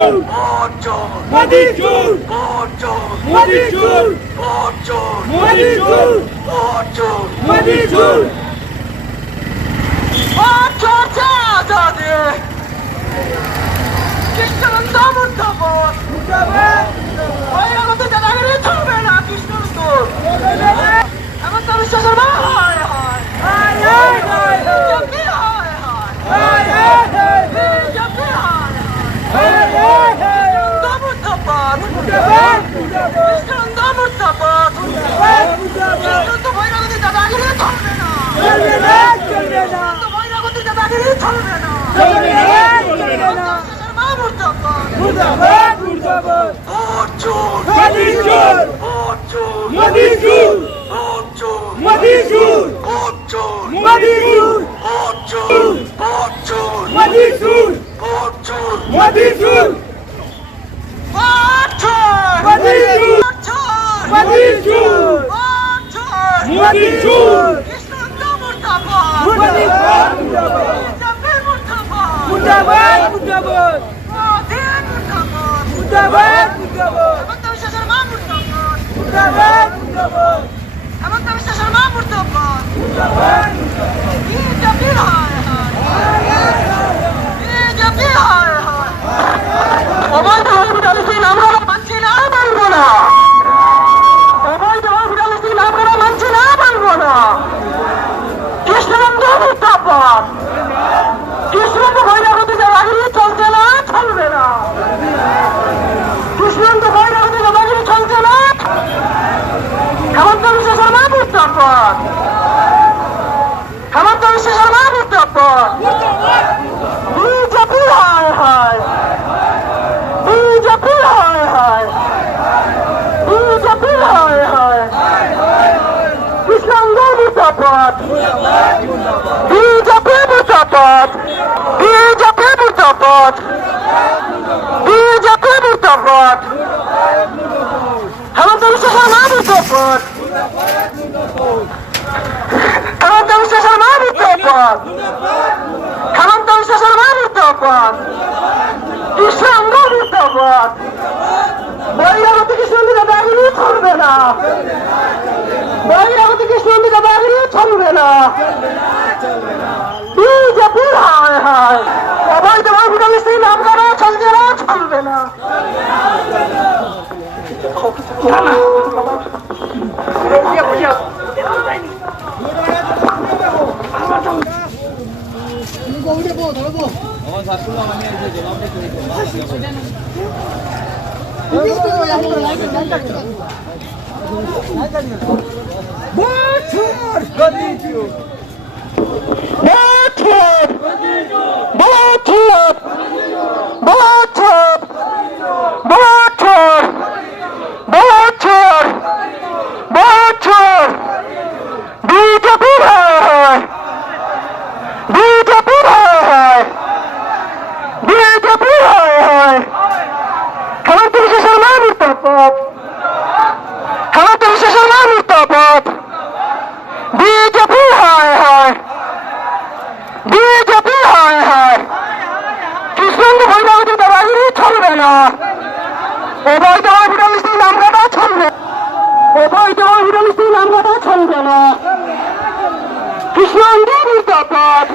মোদি চোর মোদি চোর মোদি চোর মোদি চোর কৃষ্ণানন্দ মুর্দাবাদ বহিরাগত দাদাগিরি চলবে না। কৃষ্ণানন্দ এমন তো বিশ্বাসের হায় হায় বিজেপি হায় হায় বিজেপি হায় কৃষ্ণানন্দ মুর্দাবাদ কৃষ্ণানন্দ মুর্দাবাদ কৃষ্ণানন্দ বহিরাগত দাদাগিরি চলবে না। বহিরাগত দাদাগিরি চলবে না। মুর্দাবাদ মুর্দাবাদ চোর মোদি চোর মোদি চোর মোদি চোর মোদি চোর মোদি চোর মোদি চোর মোদি চোর মোদি চোর কৃষ্ণানন্দ মুর্দাবাদ মুর্দাবাদ বিজেপি মুর্দাবাদ মুর্দাবাদ মুর্দাবাদ মোদি মুর্দাবাদ মুর্দাবাদ মুর্দাবাদ হেমন্ত বিশ্ব শর্মা মুর্দাবাদ মুর্দাবাদ মুর্দাবাদ হেমন্ত বিশ্ব শর্মা মুর্দাবাদ মুর্দাবাদ বিজেপি হায় হায় বিজেপি হায় হায় অবৈধ হোটেল আমরা মানছি না মানবো না। অবৈধ হোটেল আমরা মানছি না মানবো না। কৃষ্ণানন্দ মুর্দাবাদ কৃষ্ণানন্দ বহিরাগত দাদাগিরি চলছে না চলবে না। কৃষ্ণানন্দ বহিরাগত দাদাগিরি চলছে না। হেমন্ত বিশ্ব শর্মা মুর্দাবাদ হেমন্ত বিশ্ব শর্মা মুর্দাবাদ বিজেপি হায় হায় বিজেপি হায় হায় বিজেপি হায় হায় Krishnananda মুর্দাবাদ BJP মুর্দাবাদ BJP মুর্দাবাদ BJP মুর্দাবাদ Himanta Biswa Sarma মুর্দাবাদ Himanta Biswa Sarma মুর্দাবাদ Himanta Biswa Sarma মুর্দাবাদ Krishnananda মুর্দাবাদ বহিরাগত কৃষ্ণানন্দ দাদাগিরি চলবে না। বহিরাগত কৃষ্ণানন্দ দাদাগিরি চলবে না। বিজেপি হায় হায় অবৈধ হোটেল নাম করা চলছে না চলবে না। কৃষ্ণানন্দ মুর্দাবাদ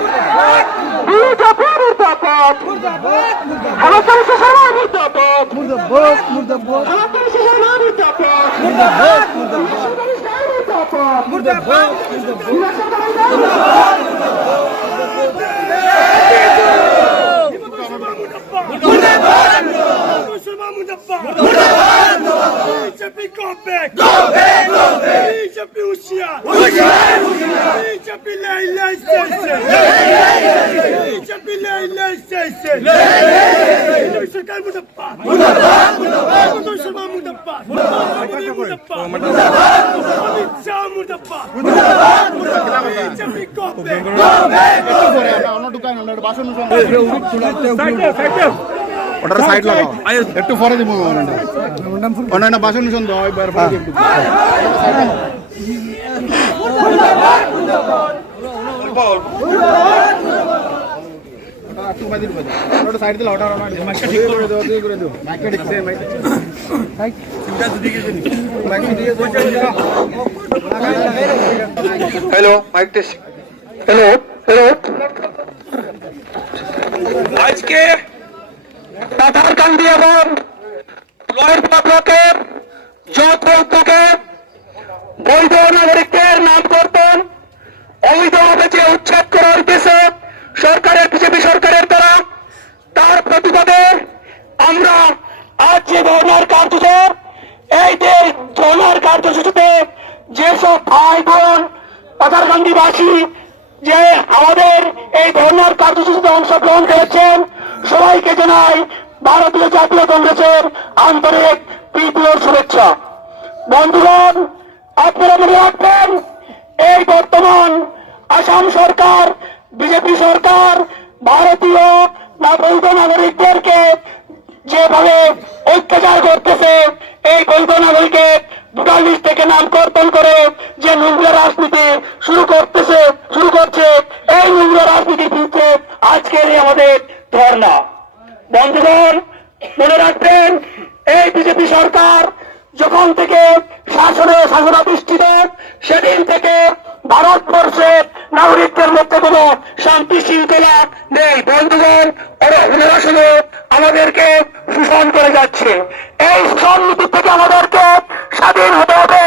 বিজেপি মুর্দাবাদ হেমন্ত বিশ্ব শর্মা মুর্দাবাদ মুর্দাবাদ মুর্দাবাদ হেমন্ত বিশ্ব শর্মা মুর্দাবাদ মুর্দাবাদ মুর্দাবাদ বিজেপি go back বিজেপি হুঁশিয়ার বিজেপি লাই লাই স্টেশন বিজেপি লাই লাই স্টেশন সরকার মুর্দাবাদ হেমন্ত শর্মা মুর্দাবাদ মুর্দাবাদ অমিত শাহ মুর্দাবাদ বিজেপি go back ওটার সাইড লাগাও একটু পরে দিব অন্যান্য বাসন শুন দাও একবার সাইড দিলে হঠাৎ মাইকটা ঠিক করে দাও মাইকটা ঠিক আছে hello mike test hello hello আজকে পাথারকান্দি এবং লয়েরপাড়া ব্লকের যৌথ উদ্যোগে বৈধ নাগরিকদের নামকরণ অবৈধভাবে যে উচ্ছেদ করা হইতেছে সরকারের বিজেপি সরকারের দ্বারা, তার প্রতিবাদে আমরা আজ যে ধর্নার কার্যসূচি, এই যে ধর্নার কার্যসূচিতে যেসব ভাই বোন পাথারকান্দিবাসী যে আমাদের এই ধর্নার কার্যসূচিতে অংশগ্রহণ করেছেন সবাইকে জানাই ভারতীয় জাতীয় কংগ্রেসের আন্তরিক প্রীতি ও শুভেচ্ছা। বন্ধুগণ, আপনারা মনে রাখবেন এই বর্তমান আসাম সরকার, বিজেপি সরকার ভারতীয় বৈধ নাগরিকদেরকে যেভাবে অত্যাচার করতেছে, এই বৈধ নাগরিকের ভোটার লিস্ট থেকে নাম কর্তন করে যে নোংরা রাজনীতি শুরু করছে, এই নোংরা রাজনীতির বিরুদ্ধে আজকের এই আমাদের ধর্ণা। বন্ধুগণ, মনে রাখবেন এই বিজেপি সরকার যখন থেকে শাসনাধিষ্ঠিত সেদিন থেকে ভারতবর্ষের নাগরিকদের মধ্যে কোন শান্তি শৃঙ্খলা নেই। বন্ধুগণ, ওনারা শুধু আমাদেরকে শোষণ করে যাচ্ছে। এই শোষণ নীতি থেকে আমাদেরকে স্বাধীন হতে হবে।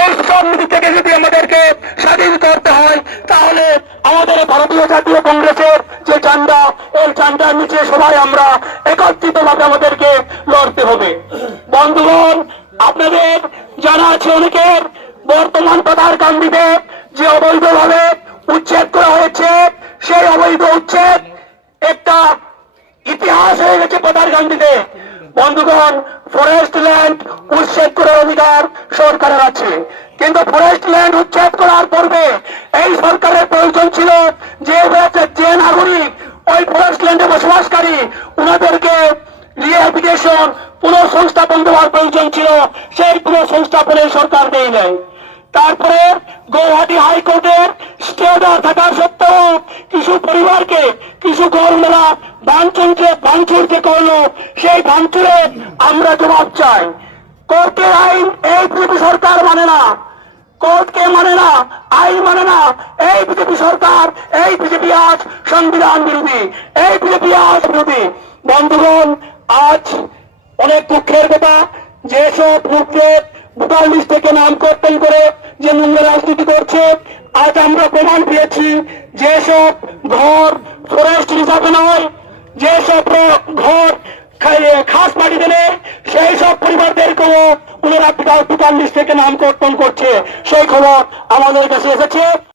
এই শোষণ নীতি থেকে যদি আমাদেরকে স্বাধীন করতে হয় তাহলে আমাদের ভারতীয় জাতীয় কংগ্রেসের যে ঝান্ডা, এই ঝান্ডার নিচে সবাই আমরা একত্রিতভাবে আমাদেরকে লড়তে হবে। বন্ধুগণ, আপনাদের জানা আছে অনেকের বর্তমান পাথারকান্দিতে যে অবৈধভাবে উচ্ছেদ করা হয়েছে, সেই অবৈধ উচ্ছেদ একটা ইতিহাস হয়ে গেছে পাথারকান্দিতে। বন্ধুগণ, ফরেস্ট ল্যান্ড উচ্ছেদ করার অধিকার সরকারের আছে, কিন্তু ফরেস্ট ল্যান্ড উচ্ছেদ করার পূর্বে এই সরকারের প্রয়োজন ছিল যে নাগরিক ওই ফরেস্ট ল্যান্ডে বসবাসকারী ওনাদেরকে রিহ্যাবিলিটেশন পুনঃসংস্থাপন দেওয়ার প্রয়োজন ছিল। সেই পুনঃসংস্থাপনের সরকার দেয় নাই। তারপরে গৌহাটি হাইকোর্টের স্টে অর্ডার থাকা সত্ত্বেও কিছু পরিবারকে কিছু ঘরমেলা ভাঙচুর যে করলো, সেই ভাঙচুরে আমরা জবাব চাই। কোর্টের আইন এই বিজেপি সরকার মানে না, কোর্টকে মানে না, আইন মানে না। এই বিজেপি সরকার, এই বিজেপি আজ সংবিধান বিরোধী, এই বিজেপি আজ বিরোধী। বন্ধুগণ, আজ অনেক দুঃখের কথা, যেসব লোকদের ভোটার লিস্ট থেকে নাম কর্তন করে যে নোংরা রাজনীতি করছে, আজ আমরা প্রমাণ পেয়েছি যেসব ঘর ফরেস্ট রিজার্ভে নয়, যেসব ঘর খাস মাটিতে নেই, সেই সব পরিবারদেরকেও ওনারা ভোটার লিস্ট থেকে নাম কর্তন করছে। সেই খবর আমাদের কাছে এসেছে।